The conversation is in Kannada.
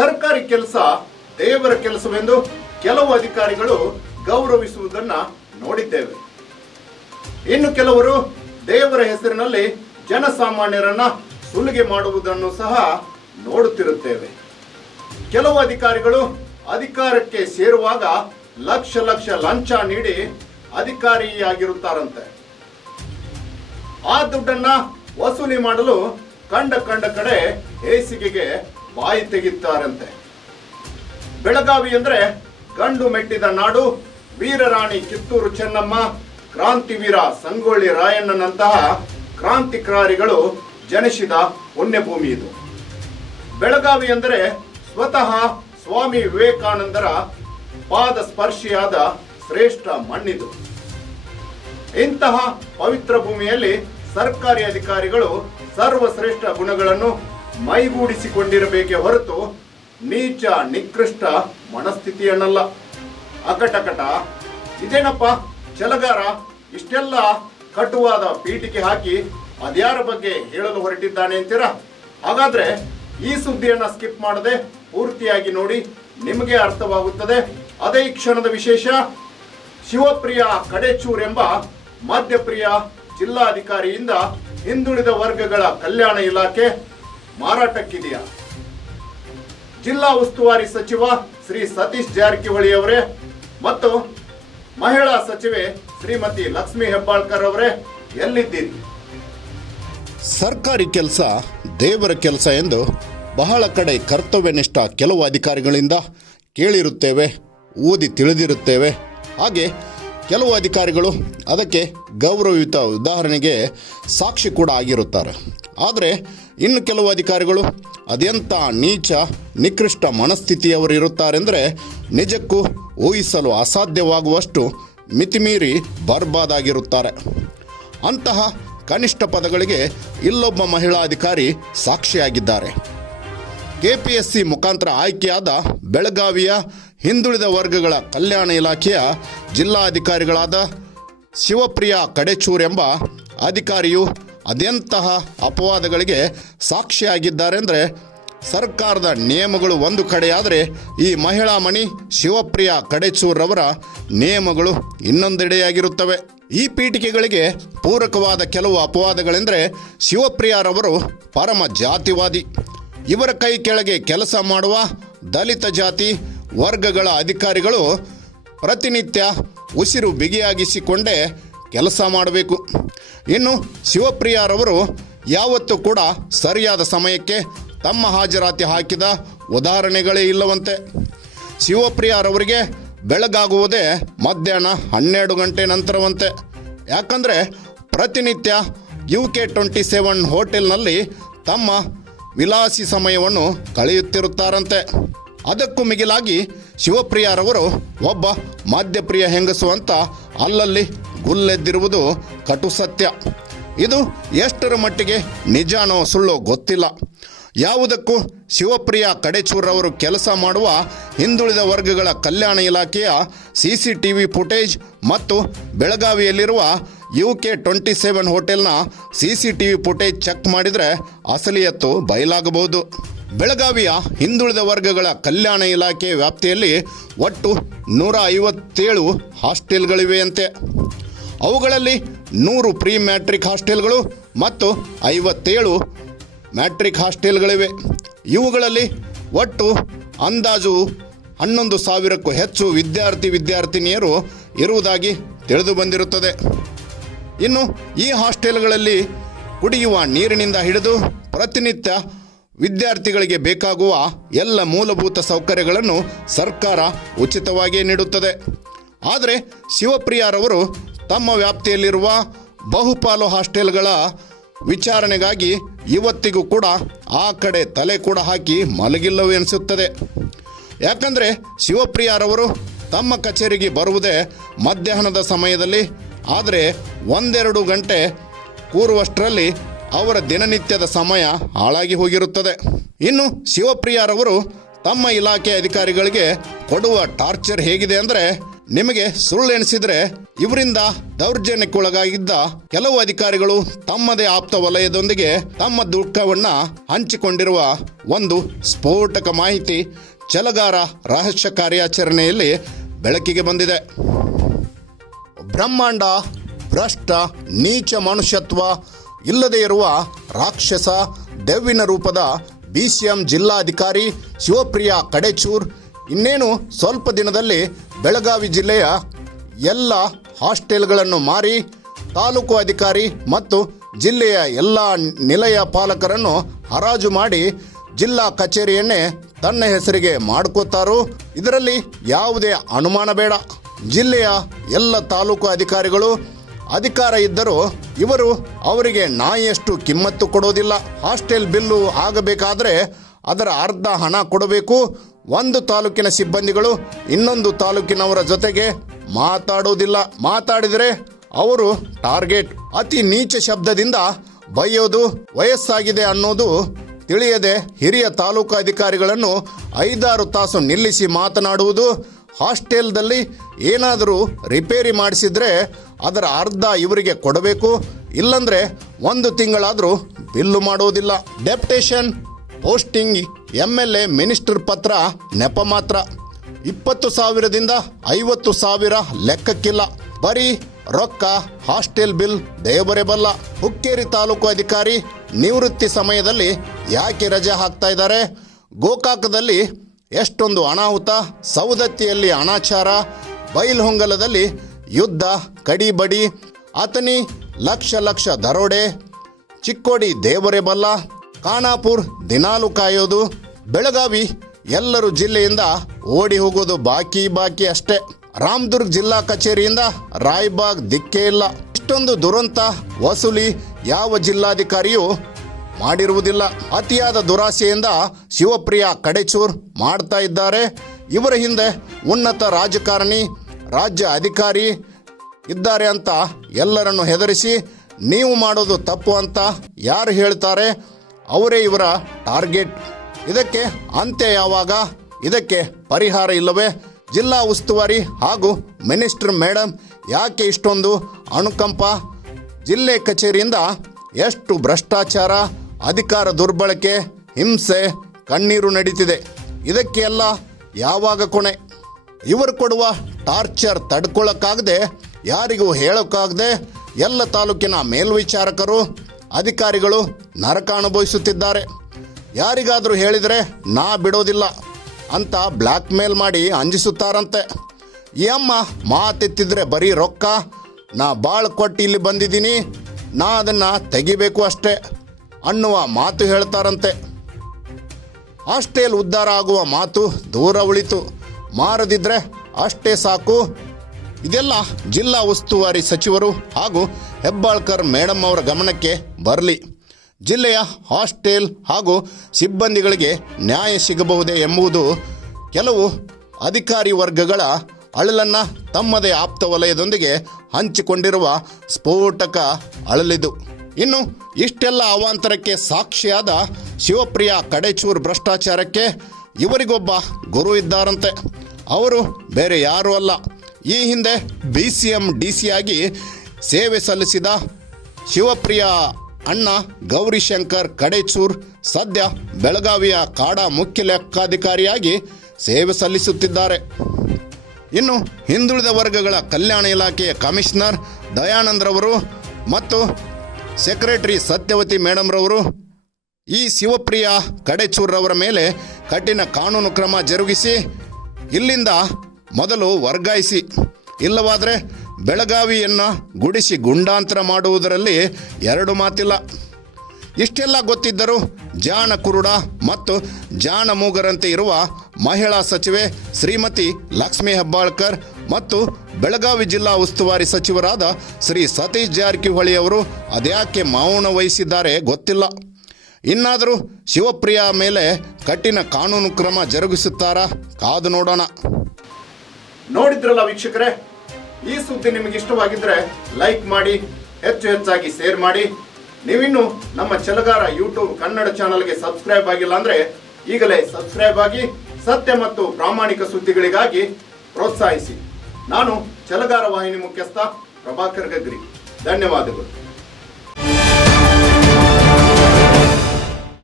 ಸರ್ಕಾರಿ ಕೆಲಸ ದೇವರ ಕೆಲಸವೆಂದು ಕೆಲವು ಅಧಿಕಾರಿಗಳು ಗೌರವಿಸುವುದನ್ನ ನೋಡಿದ್ದೇವೆ. ಇನ್ನು ಕೆಲವರು ದೇವರ ಹೆಸರಿನಲ್ಲಿ ಜನಸಾಮಾನ್ಯರನ್ನ ಸುಲಿಗೆ ಮಾಡುವುದನ್ನು ಸಹ ನೋಡುತ್ತಿರುತ್ತೇವೆ. ಕೆಲವು ಅಧಿಕಾರಿಗಳು ಅಧಿಕಾರಕ್ಕೆ ಸೇರುವಾಗ ಲಕ್ಷ ಲಕ್ಷ ಲಂಚ ನೀಡಿ ಅಧಿಕಾರಿಯಾಗಿರುತ್ತಾರಂತೆ. ಆ ದುಡ್ಡನ್ನ ವಸೂಲಿ ಮಾಡಲು ಕಂಡ ಕಂಡ ಕಡೆ ಹೇಸಿಗೆಗೆ ಬಾಯಿ ತೆಗಿತಾರಂತೆ. ಬೆಳಗಾವಿ ಅಂದ್ರೆ ಗಂಡು ಮೆಟ್ಟಿದ ನಾಡು, ವೀರರಾಣಿ ಕಿತ್ತೂರು ಚೆನ್ನಮ್ಮ, ಕ್ರಾಂತಿವೀರ ಸಂಗೊಳ್ಳಿ ರಾಯಣ್ಣನಂತಹ ಕ್ರಾಂತಿಕಾರಿಗಳು ಜನಿಸಿದ ಪುಣ್ಯಭೂಮಿ ಇದು. ಬೆಳಗಾವಿ ಅಂದರೆ ಸ್ವತಃ ಸ್ವಾಮಿ ವಿವೇಕಾನಂದರ ಪಾದ ಸ್ಪರ್ಶಿಯಾದ ಶ್ರೇಷ್ಠ ಮಣ್ಣಿದು. ಇಂತಹ ಪವಿತ್ರ ಭೂಮಿಯಲ್ಲಿ ಸರ್ಕಾರಿ ಅಧಿಕಾರಿಗಳು ಸರ್ವಶ್ರೇಷ್ಠ ಗುಣಗಳನ್ನು ಮೈಗೂಡಿಸಿಕೊಂಡಿರಬೇಕೇ ಹೊರತು ನೀಚ, ನಿಕೃಷ್ಟ ಮನಸ್ಥಿತಿಯನ್ನಲ್ಲ. ಅಕಟಕಟ ಇದೇನಪ್ಪ ಚಲಗಾರ ಇಷ್ಟೆಲ್ಲ ಕಟುವಾದ ಪೀಠಿಕೆ ಹಾಕಿ ಅದ್ಯಾರ ಬಗ್ಗೆ ಹೇಳಲು ಹೊರಟಿದ್ದಾನೆ ಅಂತೀರಾ? ಹಾಗಾದ್ರೆ ಈ ಸುದ್ದಿಯನ್ನ ಸ್ಕಿಪ್ ಮಾಡದೆ ಪೂರ್ತಿಯಾಗಿ ನೋಡಿ, ನಿಮಗೆ ಅರ್ಥವಾಗುತ್ತದೆ. ಅದೇ ಕ್ಷಣದ ವಿಶೇಷ, ಶಿವಪ್ರಿಯ ಕಡೆಚೂರ್ ಎಂಬ ಮಧ್ಯಪ್ರಿಯ ಜಿಲ್ಲಾಧಿಕಾರಿಯಿಂದ ಹಿಂದುಳಿದ ವರ್ಗಗಳ ಕಲ್ಯಾಣ ಇಲಾಖೆ ಮಾರಾಟಕ್ಕಿದೆಯಾ? ಜಿಲ್ಲಾ ಉಸ್ತುವಾರಿ ಸಚಿವ ಶ್ರೀ ಸತೀಶ್ ಜಾರಕಿಹೊಳಿ ಅವರೇ ಮತ್ತು ಮಹಿಳಾ ಸಚಿವೆ ಶ್ರೀಮತಿ ಲಕ್ಷ್ಮಿ ಹೆಬ್ಬಾಳ್ಕರ್ ಅವರೇ ಎಲ್ಲಿದ್ದೀರಿ? ಸರ್ಕಾರಿ ಕೆಲಸ ದೇವರ ಕೆಲಸ ಎಂದು ಬಹಳ ಕಡೆ ಕರ್ತವ್ಯನಿಷ್ಠ ಕೆಲವು ಅಧಿಕಾರಿಗಳಿಂದ ಕೇಳಿರುತ್ತೇವೆ, ಓದಿ ತಿಳಿದಿರುತ್ತೇವೆ. ಹಾಗೆ ಕೆಲವು ಅಧಿಕಾರಿಗಳು ಅದಕ್ಕೆ ಗೌರವಯುತ ಉದಾಹರಣೆಗೆ ಸಾಕ್ಷಿ ಕೂಡ ಆಗಿರುತ್ತಾರೆ. ಆದರೆ ಇನ್ನು ಕೆಲವು ಅಧಿಕಾರಿಗಳು ಅದೆಂಥ ನೀಚ, ನಿಕೃಷ್ಟ ಮನಸ್ಥಿತಿಯವರು ಇರುತ್ತಾರೆಂದರೆ ನಿಜಕ್ಕೂ ಊಹಿಸಲು ಅಸಾಧ್ಯವಾಗುವಷ್ಟು ಮಿತಿಮೀರಿ ಬರ್ಬಾದಾಗಿರುತ್ತಾರೆ. ಅಂತಹ ಕನಿಷ್ಠ ಪದಗಳಿಗೆ ಇಲ್ಲೊಬ್ಬ ಮಹಿಳಾ ಅಧಿಕಾರಿ ಸಾಕ್ಷಿಯಾಗಿದ್ದಾರೆ. ಕೆಪಿಎಸ್ಸಿ ಮುಖಾಂತರ ಆಯ್ಕೆಯಾದ ಬೆಳಗಾವಿಯ ಹಿಂದುಳಿದ ವರ್ಗಗಳ ಕಲ್ಯಾಣ ಇಲಾಖೆಯ ಜಿಲ್ಲಾಧಿಕಾರಿಗಳಾದ ಶಿವಪ್ರಿಯ ಕಡೆಚೂರ್ ಎಂಬ ಅಧಿಕಾರಿಯು ಅದೆಂತಹ ಅಪವಾದಗಳಿಗೆ ಸಾಕ್ಷಿಯಾಗಿದ್ದಾರೆಂದರೆ ಸರ್ಕಾರದ ನಿಯಮಗಳು ಒಂದು ಕಡೆಯಾದರೆ ಈ ಮಹಿಳಾ ಮಣಿ ಶಿವಪ್ರಿಯ ಕಡೆಚೂರ್ರವರ ನಿಯಮಗಳು ಇನ್ನೊಂದೆಡೆಯಾಗಿರುತ್ತವೆ. ಈ ಪೀಠಿಕೆಗಳಿಗೆ ಪೂರಕವಾದ ಕೆಲವು ಅಪವಾದಗಳೆಂದರೆ ಶಿವಪ್ರಿಯರವರು ಪರಮ ಜಾತಿವಾದಿ. ಇವರ ಕೈ ಕೆಳಗೆ ಕೆಲಸ ಮಾಡುವ ದಲಿತ ಜಾತಿ ವರ್ಗಗಳ ಅಧಿಕಾರಿಗಳು ಪ್ರತಿನಿತ್ಯ ಉಸಿರು ಬಿಗಿಯಾಗಿಸಿಕೊಂಡೇ ಕೆಲಸ ಮಾಡಬೇಕು. ಇನ್ನು ಶಿವಪ್ರಿಯರವರು ಯಾವತ್ತೂ ಕೂಡ ಸರಿಯಾದ ಸಮಯಕ್ಕೆ ತಮ್ಮ ಹಾಜರಾತಿ ಹಾಕಿದ ಉದಾಹರಣೆಗಳೇ ಇಲ್ಲವಂತೆ. ಶಿವಪ್ರಿಯರವರಿಗೆ ಬೆಳಗಾಗುವುದೇ ಮಧ್ಯಾಹ್ನ ಹನ್ನೆರಡು ಗಂಟೆ ನಂತರವಂತೆ. ಯಾಕಂದರೆ ಪ್ರತಿನಿತ್ಯ ಯು ಕೆ ಟ್ವೆಂಟಿ ಸೆವೆನ್ ಹೋಟೆಲ್ನಲ್ಲಿ ತಮ್ಮ ವಿಲಾಸಿ ಸಮಯವನ್ನು ಕಳೆಯುತ್ತಿರುತ್ತಾರಂತೆ. ಅದಕ್ಕೂ ಮಿಗಿಲಾಗಿ ಶಿವಪ್ರಿಯರವರು ಒಬ್ಬ ಮಾಧ್ಯಪ್ರಿಯ ಹೆಂಗಸು ಅಂತ ಅಲ್ಲಲ್ಲಿ ಗುಲ್ಲೆದ್ದಿರುವುದು ಕಟು ಸತ್ಯ. ಇದು ಎಷ್ಟರ ಮಟ್ಟಿಗೆ ನಿಜಾನೋ ಸುಳ್ಳೋ ಗೊತ್ತಿಲ್ಲ. ಯಾವುದಕ್ಕೂ ಶಿವಪ್ರಿಯ ಕಡೆಚೂರವರು ಕೆಲಸ ಮಾಡುವ ಹಿಂದುಳಿದ ವರ್ಗಗಳ ಕಲ್ಯಾಣ ಇಲಾಖೆಯ C C T V footage ಮತ್ತು ಬೆಳಗಾವಿಯಲ್ಲಿರುವ ಯು ಕೆ ಟ್ವೆಂಟಿ ಸೆವೆನ್ ಹೋಟೆಲ್ನ C C T V footage check ಮಾಡಿದರೆ ಅಸಲಿಯತ್ತು ಬಯಲಾಗಬಹುದು. ಬೆಳಗಾವಿಯ ಹಿಂದುಳಿದ ವರ್ಗಗಳ ಕಲ್ಯಾಣ ಇಲಾಖೆ ವ್ಯಾಪ್ತಿಯಲ್ಲಿ ಒಟ್ಟು ನೂರ ಐವತ್ತೇಳು ಹಾಸ್ಟೆಲ್ಗಳಿವೆಯಂತೆ. ಅವುಗಳಲ್ಲಿ ನೂರು ಪ್ರೀ ಮ್ಯಾಟ್ರಿಕ್ ಹಾಸ್ಟೆಲ್ಗಳು ಮತ್ತು ಐವತ್ತೇಳು ಮ್ಯಾಟ್ರಿಕ್ ಹಾಸ್ಟೆಲ್ಗಳಿವೆ. ಇವುಗಳಲ್ಲಿ ಒಟ್ಟು ಅಂದಾಜು ಹನ್ನೊಂದು ಸಾವಿರಕ್ಕೂ ಹೆಚ್ಚು ವಿದ್ಯಾರ್ಥಿ ವಿದ್ಯಾರ್ಥಿನಿಯರು ಇರುವುದಾಗಿ ತಿಳಿದು ಬಂದಿರುತ್ತದೆ. ಇನ್ನು ಈ ಹಾಸ್ಟೆಲ್ಗಳಲ್ಲಿ ಕುಡಿಯುವ ನೀರಿನಿಂದ ಹಿಡಿದು ಪ್ರತಿನಿತ್ಯ ವಿದ್ಯಾರ್ಥಿಗಳಿಗೆ ಬೇಕಾಗುವ ಎಲ್ಲ ಮೂಲಭೂತ ಸೌಕರ್ಯಗಳನ್ನು ಸರ್ಕಾರ ಉಚಿತವಾಗಿಯೇ ನೀಡುತ್ತದೆ. ಆದರೆ ಶಿವಪ್ರಿಯಾರವರು ತಮ್ಮ ವ್ಯಾಪ್ತಿಯಲ್ಲಿರುವ ಬಹುಪಾಲು ಹಾಸ್ಟೆಲ್ಗಳ ವಿಚಾರಣೆಗಾಗಿ ಇವತ್ತಿಗೂ ಕೂಡ ಆ ಕಡೆ ತಲೆ ಕೂಡ ಹಾಕಿ ಮಲಗಿಲ್ಲವೇ ಅನಿಸುತ್ತದೆ ಯಾಕಂದರೆ ಶಿವಪ್ರಿಯಾರವರು ತಮ್ಮ ಕಚೇರಿಗೆ ಬರುವುದೇ ಮಧ್ಯಾಹ್ನದ ಸಮಯದಲ್ಲಿ, ಆದರೆ ಒಂದೆರಡು ಗಂಟೆ ಕೂರುವಷ್ಟರಲ್ಲಿ ಅವರ ದಿನನಿತ್ಯದ ಸಮಯ ಹಾಳಾಗಿ ಹೋಗಿರುತ್ತದೆ. ಇನ್ನು ಶಿವಪ್ರಿಯಾರವರು ತಮ್ಮ ಇಲಾಖೆ ಅಧಿಕಾರಿಗಳಿಗೆ ಕೊಡುವ ಟಾರ್ಚರ್ ಹೇಗಿದೆ ಅಂದರೆ ನಿಮಗೆ ಸುಳ್ಳು ಎಣಿಸಿದ್ರೆ ಇವರಿಂದ ದೌರ್ಜನ್ಯಕ್ಕೊಳಗಾಗಿದ್ದ ಕೆಲವು ಅಧಿಕಾರಿಗಳು ತಮ್ಮದೇ ಆಪ್ತ ವಲಯದೊಂದಿಗೆ ತಮ್ಮ ದುಃಖವನ್ನ ಹಂಚಿಕೊಂಡಿರುವ ಒಂದು ಸ್ಫೋಟಕ ಮಾಹಿತಿ ಚಲಗಾರ ರಹಸ್ಯ ಕಾರ್ಯಾಚರಣೆಯಲ್ಲಿ ಬೆಳಕಿಗೆ ಬಂದಿದೆ. ಬ್ರಹ್ಮಾಂಡ ಭ್ರಷ್ಟ ನೀಚ ಮನುಷ್ಯತ್ವ ಇಲ್ಲದೆ ಇರುವ ರಾಕ್ಷಸ ದೆವ್ವಿನ ರೂಪದ ಬಿ ಸಿ ಎಂ ಜಿಲ್ಲಾಧಿಕಾರಿ ಶಿವಪ್ರಿಯ ಕಡೆಚೂರ್ ಇನ್ನೇನು ಸ್ವಲ್ಪ ದಿನದಲ್ಲಿ ಬೆಳಗಾವಿ ಜಿಲ್ಲೆಯ ಎಲ್ಲ ಹಾಸ್ಟೆಲ್ಗಳನ್ನು ಮಾರಿ ತಾಲೂಕು ಅಧಿಕಾರಿ ಮತ್ತು ಜಿಲ್ಲೆಯ ಎಲ್ಲ ನಿಲಯ ಪಾಲಕರನ್ನು ಹರಾಜು ಮಾಡಿ ಜಿಲ್ಲಾ ಕಚೇರಿಯನ್ನೇ ತನ್ನ ಹೆಸರಿಗೆ ಮಾಡ್ಕೋತಾರೋ ಇದರಲ್ಲಿ ಯಾವುದೇ ಅನುಮಾನ ಬೇಡ. ಜಿಲ್ಲೆಯ ಎಲ್ಲ ತಾಲೂಕು ಅಧಿಕಾರಿಗಳು ಅಧಿಕಾರ ಇದ್ದರೂ ಇವರು ಅವರಿಗೆ ನಾಯಿಯಷ್ಟು ಕಿಮ್ಮತ್ತು ಕೊಡೋದಿಲ್ಲ. ಹಾಸ್ಟೆಲ್ ಬಿಲ್ಲು ಆಗಬೇಕಾದ್ರೆ ಅದರ ಅರ್ಧ ಹಣ ಕೊಡಬೇಕು. ಒಂದು ತಾಲೂಕಿನ ಸಿಬ್ಬಂದಿಗಳು ಇನ್ನೊಂದು ತಾಲೂಕಿನವರ ಜೊತೆಗೆ ಮಾತಾಡೋದಿಲ್ಲ. ಮಾತಾಡಿದರೆ ಅವರು ಟಾರ್ಗೆಟ್ ಅತಿ ನೀಚ ಶಬ್ದದಿಂದ ಬೈಯೋದು ವಯಸ್ಸಾಗಿದೆ ಅನ್ನೋದು ತಿಳಿಯದೆ ಹಿರಿಯ ತಾಲೂಕು ಅಧಿಕಾರಿಗಳನ್ನು ಐದಾರು ತಾಸು ನಿಲ್ಲಿಸಿ ಮಾತನಾಡುವುದು ಹಾಸ್ಟೆಲ್ದಲ್ಲಿ ಏನಾದರೂ ರಿಪೇರಿ ಮಾಡಿಸಿದ್ರೆ ಅದರ ಅರ್ಧ ಇವರಿಗೆ ಕೊಡಬೇಕು, ಇಲ್ಲಂದ್ರೆ ಒಂದು ತಿಂಗಳಾದರೂ ಬಿಲ್ಲು ಮಾಡುವುದಿಲ್ಲ deputation, posting M L A minister ಪತ್ರ ನೆಪ ಮಾತ್ರ. ಇಪ್ಪತ್ತು ಸಾವಿರದಿಂದ ಐವತ್ತು ಸಾವಿರ ಲೆಕ್ಕಕ್ಕಿಲ್ಲ. ಬರೀ ರೊಕ್ಕ, ಹಾಸ್ಟೆಲ್ ಬಿಲ್ ದೇವರೇ ಹುಕ್ಕೇರಿ ತಾಲೂಕು ಅಧಿಕಾರಿ ನಿವೃತ್ತಿ ಸಮಯದಲ್ಲಿ ಯಾಕೆ ರಜೆ ಹಾಕ್ತಾ ಇದ್ದಾರೆ? ಗೋಕಾಕದಲ್ಲಿ ಎಷ್ಟೊಂದು ಅನಾಹುತ ಸೌದತ್ತಿಯಲ್ಲಿ ಅನಾಚಾರ ಬೈಲ್ಹೊಂಗಲದಲ್ಲಿ ಯುದ್ಧ, ಕಡಿಬಡಿ ಅತನಿ ಲಕ್ಷ ಲಕ್ಷ ದರೋಡೆ, ಚಿಕ್ಕೋಡಿ ದೇವರೇ ಬಲ್ಲ, ಖಾನಾಪುರ್ ದಿನಾಲು ಕಾಯೋದು, ಬೆಳಗಾವಿ ಎಲ್ಲರೂ ಜಿಲ್ಲೆಯಿಂದ ಓಡಿ ಹೋಗೋದು ಬಾಕಿ ಬಾಕಿ ಅಷ್ಟೇ. ರಾಮದುರ್ಗ್ ಜಿಲ್ಲಾ ಕಚೇರಿಯಿಂದ ರಾಯ್ಬಾಗ್ ದಿಕ್ಕೇ ಇಲ್ಲ. ಇಷ್ಟೊಂದು ದುರಂತ, ವಸೂಲಿ ಯಾವ ಜಿಲ್ಲಾಧಿಕಾರಿಯೂ ಮಾಡಿರುವುದಿಲ್ಲ. ಅತಿಯಾದ ದುರಾಸೆಯಿಂದ ಶಿವಪ್ರಿಯ ಕಡೆಚೂರ್ ಮಾಡ್ತಾ ಇದ್ದಾರೆ. ಇವರ ಹಿಂದೆ ಉನ್ನತ ರಾಜಕಾರಣಿ, ರಾಜ್ಯ ಅಧಿಕಾರಿ ಇದ್ದಾರೆ ಅಂತ ಎಲ್ಲರನ್ನು ಹೆದರಿಸಿ, ನೀವು ಮಾಡೋದು ತಪ್ಪು ಅಂತ ಯಾರು ಹೇಳ್ತಾರೆ? ಅವರೇ ಇವರ ಟಾರ್ಗೆಟ್. ಇದಕ್ಕೆ ಅಂತ್ಯ ಯಾವಾಗ? ಇದಕ್ಕೆ ಪರಿಹಾರ ಇಲ್ಲವೇ? ಜಿಲ್ಲಾ ಉಸ್ತುವಾರಿ ಹಾಗೂ ಮಿನಿಸ್ಟರ್ ಮೇಡಮ್ ಯಾಕೆ ಇಷ್ಟೊಂದು ಅನುಕಂಪ? ಜಿಲ್ಲೆ ಕಚೇರಿಯಿಂದ ಎಷ್ಟು ಭ್ರಷ್ಟಾಚಾರ? ಅಧಿಕಾರ ದುರ್ಬಳಕೆ, ಹಿಂಸೆ, ಕಣ್ಣೀರು ನಡೀತಿದೆ. ಇದಕ್ಕೆ ಎಲ್ಲ ಯಾವಾಗ ಕೊನೆ? ಇವರು ಕೊಡುವ ಟಾರ್ಚರ್ ತಡ್ಕೊಳ್ಳೋಕ್ಕಾಗದೆ ಯಾರಿಗೂ ಹೇಳೋಕ್ಕಾಗದೆ, ಎಲ್ಲ ತಾಲೂಕಿನ ಮೇಲ್ವಿಚಾರಕರು, ಅಧಿಕಾರಿಗಳು ನರಕ ಅನುಭವಿಸುತ್ತಿದ್ದಾರೆ. ಯಾರಿಗಾದರೂ ಹೇಳಿದರೆ ನಾ ಬಿಡೋದಿಲ್ಲ ಅಂತ ಬ್ಲ್ಯಾಕ್ ಮೇಲ್ ಮಾಡಿ ಅಂಜಿಸುತ್ತಾರಂತೆ. ಈ ಅಮ್ಮ ಮಾತೆತ್ತಿದ್ರೆ ಬರೀ ರೊಕ್ಕ, ನಾ ಭಾಳ ಕೊಟ್ಟು ಇಲ್ಲಿ ಬಂದಿದ್ದೀನಿ, ನಾ ಅದನ್ನು ತೆಗಿಬೇಕು ಅಷ್ಟೇ. ಅನ್ನುವ ಮಾತು ಹೇಳ್ತಾರಂತೆ. ಹಾಸ್ಟೆಲ್ ಉದ್ಧಾರ ಆಗುವ ಮಾತು ದೂರ ಉಳಿತು. ಮಾರದಿದ್ರೆ ಅಷ್ಟೇ ಸಾಕು. ಇದೆಲ್ಲ ಜಿಲ್ಲಾ ಉಸ್ತುವಾರಿ ಸಚಿವರು ಹಾಗೂ ಹೆಬ್ಬಾಳ್ಕರ್ ಮೇಡಮ್ ಅವರ ಗಮನಕ್ಕೆ ಬರಲಿ. ಜಿಲ್ಲೆಯ ಹಾಸ್ಟೆಲ್ ಹಾಗೂ ಸಿಬ್ಬಂದಿಗಳಿಗೆ ನ್ಯಾಯ ಸಿಗಬಹುದೇ ಎಂಬುದು ಕೆಲವು ಅಧಿಕಾರಿ ವರ್ಗಗಳ ಅಳಲನ್ನು ತಮ್ಮದೇ ಆಪ್ತ ವಲಯದೊಂದಿಗೆ ಹಂಚಿಕೊಂಡಿರುವ ಸ್ಫೋಟಕ ಅಳಲಿದು. ಇನ್ನು ಇಷ್ಟೆಲ್ಲ ಅವಾಂತರಕ್ಕೆ ಸಾಕ್ಷಿಯಾದ ಶಿವಪ್ರಿಯ ಕಡೆಚೂರ್ ಭ್ರಷ್ಟಾಚಾರಕ್ಕೆ ಇವರಿಗೊಬ್ಬ ಗುರು ಇದ್ದಾರಂತೆ. ಅವರು ಬೇರೆ ಯಾರೂ ಅಲ್ಲ. ಈ ಹಿಂದೆ B C M, D C ಆಗಿ ಸೇವೆ ಸಲ್ಲಿಸಿದ ಶಿವಪ್ರಿಯ ಅಣ್ಣ ಗೌರಿಶಂಕರ್ ಕಡೆಚೂರ್ ಸದ್ಯ ಬೆಳಗಾವಿಯ ಕಾಡಾ ಮುಖ್ಯ ಲೆಕ್ಕಾಧಿಕಾರಿಯಾಗಿ ಸೇವೆ ಸಲ್ಲಿಸುತ್ತಿದ್ದಾರೆ. ಇನ್ನು ಹಿಂದುಳಿದ ವರ್ಗಗಳ ಕಲ್ಯಾಣ ಇಲಾಖೆಯ ಕಮಿಷನರ್ ದಯಾನಂದ್ರವರು ಮತ್ತು ಸೆಕ್ರೆಟರಿ ಸತ್ಯವತಿ ಮೇಡಮ್ರವರು, ಈ ಶಿವಪ್ರಿಯ ಕಡೆಚೂರ್ರವರ ಮೇಲೆ ಕಠಿಣ ಕಾನೂನು ಕ್ರಮ ಜರುಗಿಸಿ, ಇಲ್ಲಿಂದ ಮೊದಲು ವರ್ಗಾಯಿಸಿ. ಇಲ್ಲವಾದರೆ ಬೆಳಗಾವಿಯನ್ನು ಗುಡಿಸಿ ಗುಂಡಾಂತರ ಮಾಡುವುದರಲ್ಲಿ ಎರಡು ಮಾತಿಲ್ಲ. ಇಷ್ಟೆಲ್ಲ ಗೊತ್ತಿದ್ದರೂ ಜಾಣ ಕುರುಡ ಮತ್ತು ಜಾಣ ಮೂಗರಂತೆ ಇರುವ ಮಹಿಳಾ ಸಚಿವೆ ಶ್ರೀಮತಿ ಲಕ್ಷ್ಮೀ ಹೆಬ್ಬಾಳ್ಕರ್ ಮತ್ತು ಬೆಳಗಾವಿ ಜಿಲ್ಲಾ ಉಸ್ತುವಾರಿ ಸಚಿವರಾದ ಶ್ರೀ ಸತೀಶ್ ಜಾರಕಿಹೊಳಿ ಅವರು ಅದ್ಯಾಕೆ ಮೌನ ವಹಿಸಿದ್ದಾರೆ ಗೊತ್ತಿಲ್ಲ. ಇನ್ನಾದರೂ ಶಿವಪ್ರಿಯ ಮೇಲೆ ಕಠಿಣ ಕಾನೂನು ಕ್ರಮ ಜರುಗಿಸುತ್ತಾರಾ? ಕಾದು ನೋಡೋಣ. ನೋಡಿದ್ರಲ್ಲ ವೀಕ್ಷಕರೇ, ಈ ಸುದ್ದಿ ನಿಮಗೆ ಇಷ್ಟವಾಗಿದ್ರೆ ಲೈಕ್ ಮಾಡಿ, ಹೆಚ್ಚು ಹೆಚ್ಚಾಗಿ ಶೇರ್ ಮಾಡಿ. ನೀವಿನ್ನು ನಮ್ಮ ಚಲಗಾರ ಯೂಟ್ಯೂಬ್ ಕನ್ನಡ ಚಾನಲ್ಗೆ ಸಬ್ಸ್ಕ್ರೈಬ್ ಆಗಿಲ್ಲ ಅಂದ್ರೆ ಈಗಲೇ ಸಬ್ಸ್ಕ್ರೈಬ್ ಆಗಿ ಸತ್ಯ ಮತ್ತು ಪ್ರಾಮಾಣಿಕ ಸುದ್ದಿಗಳಿಗಾಗಿ ಪ್ರೋತ್ಸಾಹಿಸಿ. ನಾನು ಚಲಗಾರ ವಾಹಿನಿ ಮುಖ್ಯಸ್ಥ ಪ್ರಭಾಕರ್ ಗಗ್ರಿ. ಧನ್ಯವಾದಗಳು.